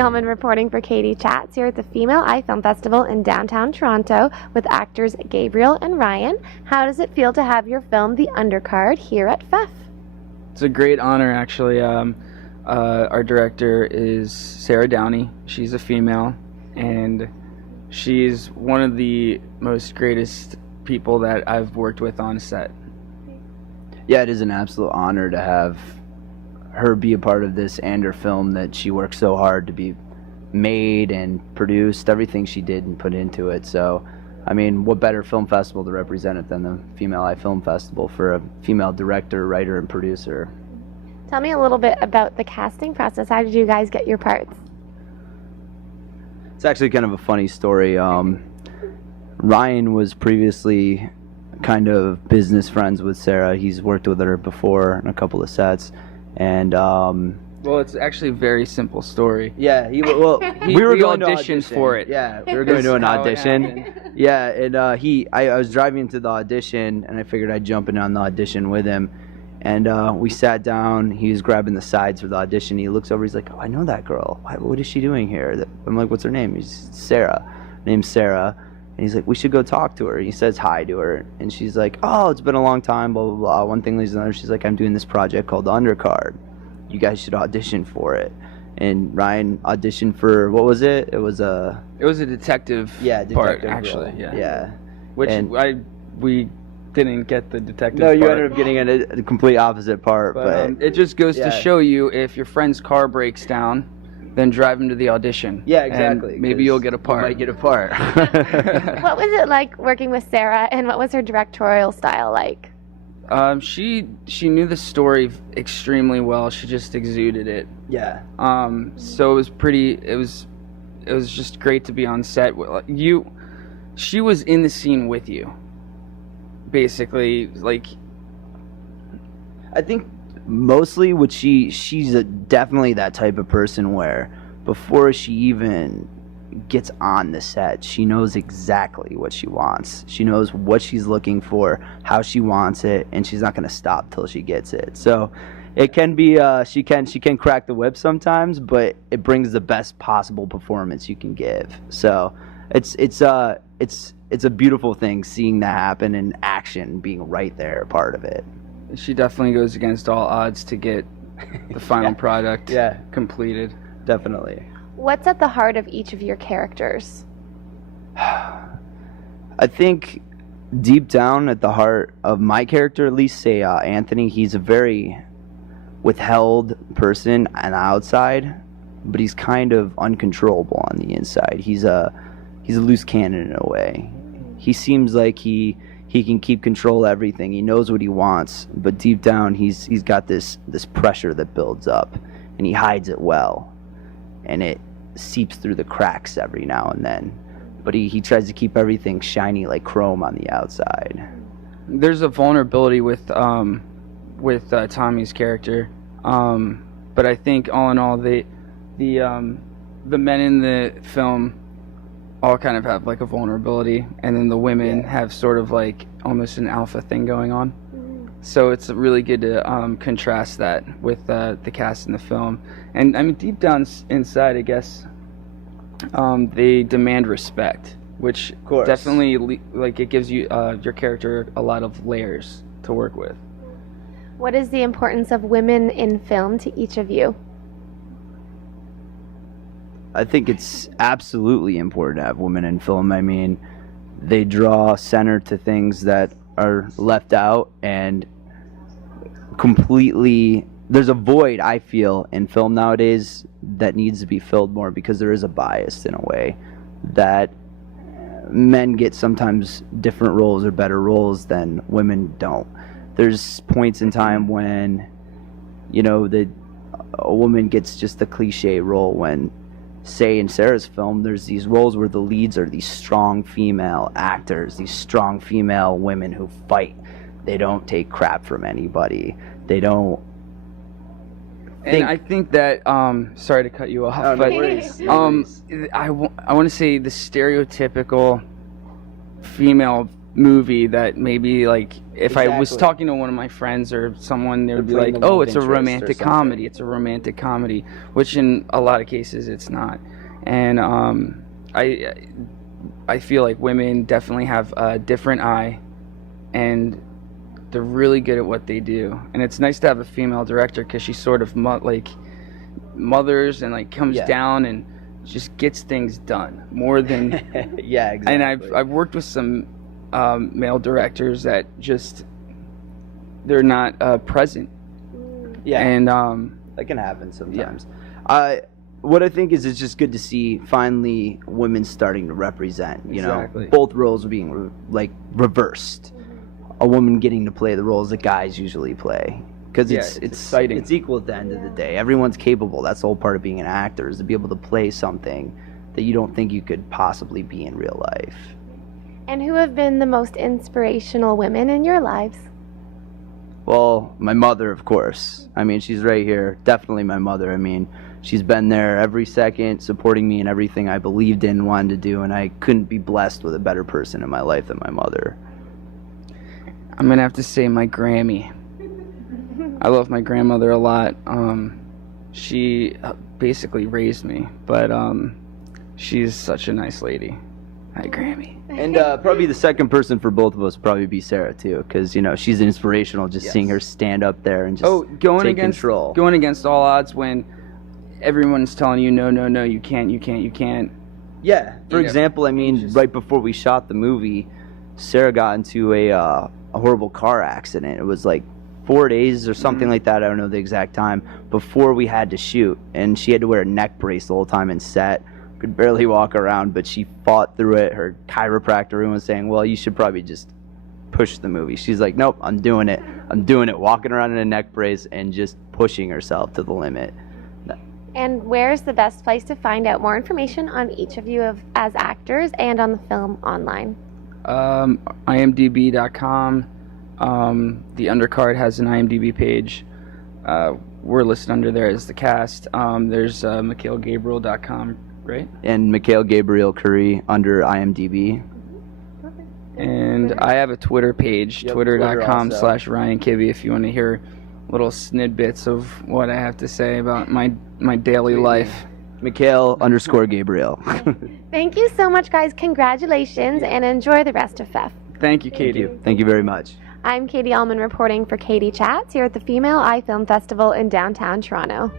Uhlmann reporting for Katie Chats here at the Female Eye Film Festival in downtown Toronto with actors Gabriel and Ryan. How does it feel to have your film, The Undercard, here at Feff? It's a great honor, actually. Our director is Sarah Downey. She's a female, and she's one of the most greatest people that I've worked with on set. Yeah, it is an absolute honor to have her be a part of this and her film that she worked so hard to be made and produced, everything she did and put into it. So, I mean, what better film festival to represent it than the Female Eye Film Festival for a female director, writer, and producer. Tell me a little bit about the casting process. How did you guys get your parts? It's actually kind of a funny story. Ryan was previously kind of business friends with Sarah. He's worked with her before on a couple of sets. And well, it's actually a very simple story. Yeah, we were going to audition for it. Yeah, we were going to do an audition. Yeah, and I was driving to the audition, and I figured I'd jump in on the audition with him. And we sat down. He was grabbing the sides for the audition. He looks over. He's like, "Oh, I know that girl. What is she doing here?" I'm like, "What's her name?" He's Sarah. Her name's Sarah. And he's like, "We should go talk to her." He says hi to her, and she's like, "Oh, it's been a long time, blah, blah, blah." One thing leads to another. She's like, "I'm doing this project called The Undercard. You guys should audition for it." And Ryan auditioned for, what was it? It was a detective, part, actually. Role. Yeah. Which we didn't get the detective No, you part. ended up getting a complete opposite part. But it just goes to show you, if your friend's car breaks down, then drive him to the audition. Yeah, exactly. And maybe you'll get a part. You might get a part. What was it like working with Sarah, and what was her directorial style like? She knew the story extremely well. She just exuded it. Yeah. So it was just great to be on set. She was in the scene with you, basically. Like, I think mostly what she's definitely that type of person where before she even gets on the set, she knows exactly what she wants. She knows what she's looking for, how she wants it, and she's not going to stop till she gets it. So it can be she can crack the whip sometimes, but it brings the best possible performance you can give. So it's a beautiful thing seeing that happen, and action being right there, part of it. She definitely goes against all odds to get the final product completed. Definitely. What's at the heart of each of your characters? I think deep down at the heart of my character, at least, say Anthony, he's a very withheld person on the outside, but he's kind of uncontrollable on the inside. He's a loose cannon in a way. He seems like he can keep control of everything. He knows what he wants, but deep down he's got this pressure that builds up, and he hides it well, and it seeps through the cracks every now and then. But he tries to keep everything shiny like chrome on the outside. There's a vulnerability with Tommy's character, but I think all in all the men in the film all kind of have like a vulnerability, and then the women have sort of like almost an alpha thing going on. So it's really good to contrast that with the cast in the film. And I mean, deep down inside, I guess they demand respect, which definitely it gives you your character a lot of layers to work with. What is the importance of women in film to each of you? I think it's absolutely important to have women in film. I mean, they draw center to things that are left out, and completely there's a void, I feel, in film nowadays that needs to be filled more, because there is a bias in a way that men get sometimes different roles or better roles than women don't. There's points in time when, you know, a woman gets just a cliche role, when, say, in Sarah's film, there's these roles where the leads are these strong female actors, these strong female women who fight. They don't take crap from anybody. They don't. And I think that, sorry to cut you off, no but worries. I want to say the stereotypical female movie that maybe like if I was Exactly. talking to one of my friends or someone, they would be playing like, the "Oh, love it's a interest or romantic something. comedy. It's a romantic comedy," which in a lot of cases it's not. And I feel like women definitely have a different eye, and they're really good at what they do. And it's nice to have a female director because she sort of mothers and like comes Yeah. down and just gets things done more than. Yeah, exactly. And I've worked with some male directors that just they're not present. yeah, And that can happen sometimes. What I think is it's just good to see finally women starting to represent. You Exactly. know, both roles being reversed. A woman getting to play the roles that guys usually play. Because Yeah, it's exciting. It's equal at the end of the day. Everyone's capable. That's the whole part of being an actor, is to be able to play something that you don't think you could possibly be in real life. And who have been the most inspirational women in your lives? Well, my mother, of course. I mean, she's right here. Definitely my mother. I mean, she's been there every second, supporting me in everything I believed in, wanted to do, and I couldn't be blessed with a better person in my life than my mother. I'm gonna have to say my Grammy. I love my grandmother a lot. She basically raised me, but she's such a nice lady. Hi, Grammy. And probably the second person for both of us would probably be Sarah, too, because, you know, she's inspirational just Yes. seeing her stand up there and just going take against control. going against all odds when everyone's telling you no, you can't. Yeah. For You know, example, I mean, just- right before we shot the movie, Sarah got into a horrible car accident. It was like 4 days or something like that. I don't know the exact time before we had to shoot, and she had to wear a neck brace the whole time in set. Could barely walk around, but she fought through it. Her chiropractor was saying, "Well, you should probably just push the movie." She's like, "Nope, I'm doing it. I'm doing it." Walking around in a neck brace and just pushing herself to the limit. And where's the best place to find out more information on each of you as actors and on the film online? IMDb.com. The Undercard has an IMDb page. We're listed under there as the cast. There's MikhailGabriel.com, right? And Gabriel Curri under IMDb. And I have a Twitter page, Yep, Twitter also. twitter.com/Ryan Kibby, if you want to hear little snidbits of what I have to say about my daily life. Mikhail_Gabriel. Thank you so much, guys. Congratulations, and enjoy the rest of Feff. Thank you, Katie. Thank you very much. I'm Katie Uhlmann reporting for Katie Chats here at the Female Eye Film Festival in downtown Toronto.